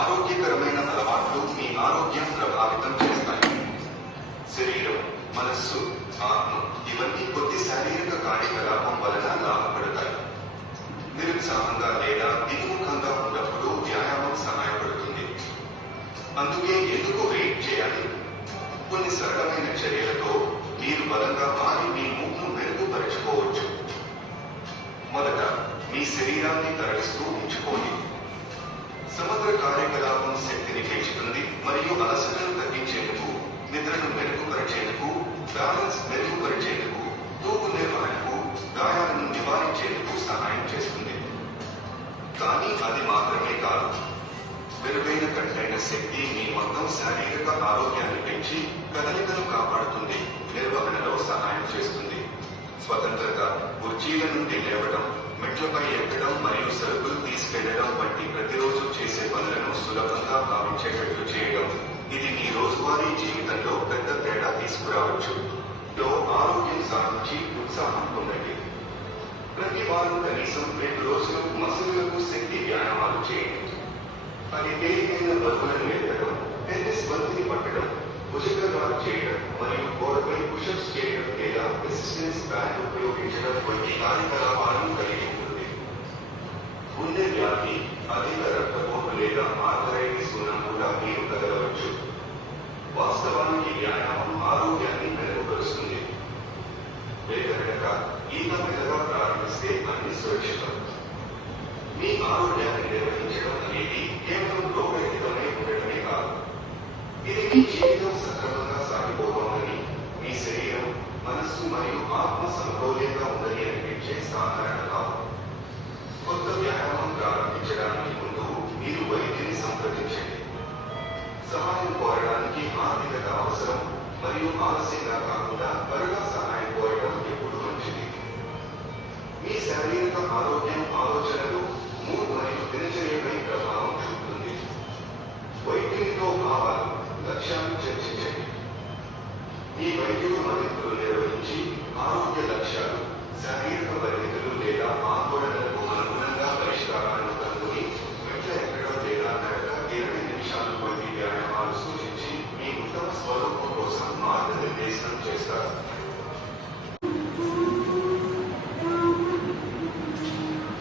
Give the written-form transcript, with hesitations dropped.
ఆరోగ్యకరమైన అలవాట్లు మీ ఆరోగ్యం ప్రభావితం చేస్తాయి. శరీరం, మనస్సు, ఆత్మ ఇవన్నీ కొద్ది శారీరక కార్యకలాపం వలన లాభపడతాయి. నిరుత్సాహంగా లేదా విముఖంగా ఉన్నప్పుడు వ్యాయామం సహాయపడుతుంది. అందుకే ఎందుకు వెయిట్ చేయాలి? కొన్ని సరళమైన చర్యలతో మీరు బలంగా మారి మీ మూడ్ను మెరుగుపరచుకోవచ్చు. మొదట మీ శరీరాన్ని తరలిస్తూ ఉంచుకోండి. సమగ్ర కార్యకలాపం శక్తిని పెంచుతుంది మరియు అలసటను తగ్గించేందుకు, నిద్రను మెరుగుపరిచేందుకు, బ్యాలెన్స్ మెరుగుపరిచేందుకు, తూగు నిర్వహణకు, గాయాలను నివారించేందుకు సహాయం చేస్తుంది. కానీ అది మాత్రమే కాదు. మెరుగైన కంటైన శక్తి మీ మొత్తం శారీరక ఆరోగ్యాన్ని పెంచి కదలికను కాపాడుతుంది, నిర్వహణలో సహాయం చేస్తుంది. స్వతంత్రత, కుర్చీల నుండి లేవడం, మెట్లపై ఎక్కడం మరియు సరుకులు తీసుకెళ్లడం వంటి ప్రతిరోజు చేసే పనులను సులభంగా భావించేటట్లు చేయడం, ఇది మీ రోజువారీ జీవితంలో పెద్ద తేడా తీసుకురావచ్చు. ఆరోగ్యం సాధించి ఉత్సాహం పొందండి. ప్రతి వారం కనీసం 2 రోజులు మసులులకు శక్తి వ్యాయామాలు చేయండి. అది తేలికైన బరువులను ఎత్తడం, టెన్నిస్ బంతిని పట్టడం, భుజంగాలు చేయడం మరియు గోడపై పుషప్స్ చేయడం లేదా రెసిస్టెన్స్ బ్యాండ్ ఉపయోగించడం వంటి కార్యకలాపాలను కలిగి ఉంటుంది. గుండె వ్యాధి, అధిక రక్తపోటు లేదా ఆర్థరైటిస్ ఉన్న కూడా మీరు కదలవచ్చు. వాస్తవానికి వ్యాయామం ఆరోగ్యాన్ని మెరుగుపరుస్తుంది. వేగరక ఈత మెల్లగా ప్రారంభిస్తే అన్ని సురక్షితం. మీ ఆరోగ్యాన్ని నిర్వహించడం అనేది కేవలం రోగరహితమై ఉండటమే కాదు, ఇది మీ జీవితం సక్రమంగా సాగిపోవాలని, మీ శరీరం, మనస్సు మరియు ఆత్మ సమతౌల్యంగా ఉందని అనిపించే సాధారణ భావం. కొత్త వ్యాయామం ప్రారంభించడానికి ముందు మీరు వైద్యుని సంప్రదించండి. సహాయం కోరడానికి ఆర్థికత అవసరం మరియు ఆలస్యంగా కాకుండా త్వరగా సహాయం కోరడం ఎప్పుడు మంచిది. మీ శారీరక ఆరోగ్యం ఆలోచనలు, మూడ్ మరియు దినచర్యపై ప్రభావం చూపుతుంది. వైద్యునితో భావాలు, లక్ష్యాలను చర్చించండి. మీ వైద్యుడు మదింపులు నిర్వహించి ఆరోగ్య